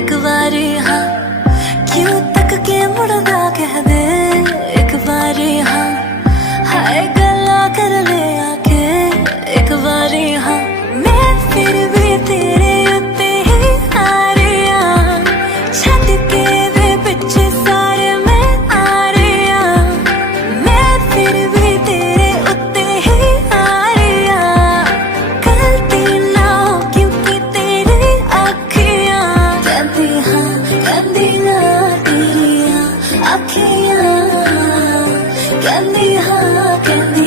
एक बारी हाँ, क्यों तक के मुड़दा कह दे एक बारी हाँ, हाय गला कर ले आके एक बारी हाँ। मैं फिर भी तेरे उत्ते ही आ रही हाँ, छत के वे पिछे सारे मैं आ रही हाँ। मैं फिर भी तेरे उत्ते ही आ रही हाँ, गलती ना हो क्योंकि तेरी अखियां कहती हाँ, कहती ना तेरी अखियां कहती हाँ, कहती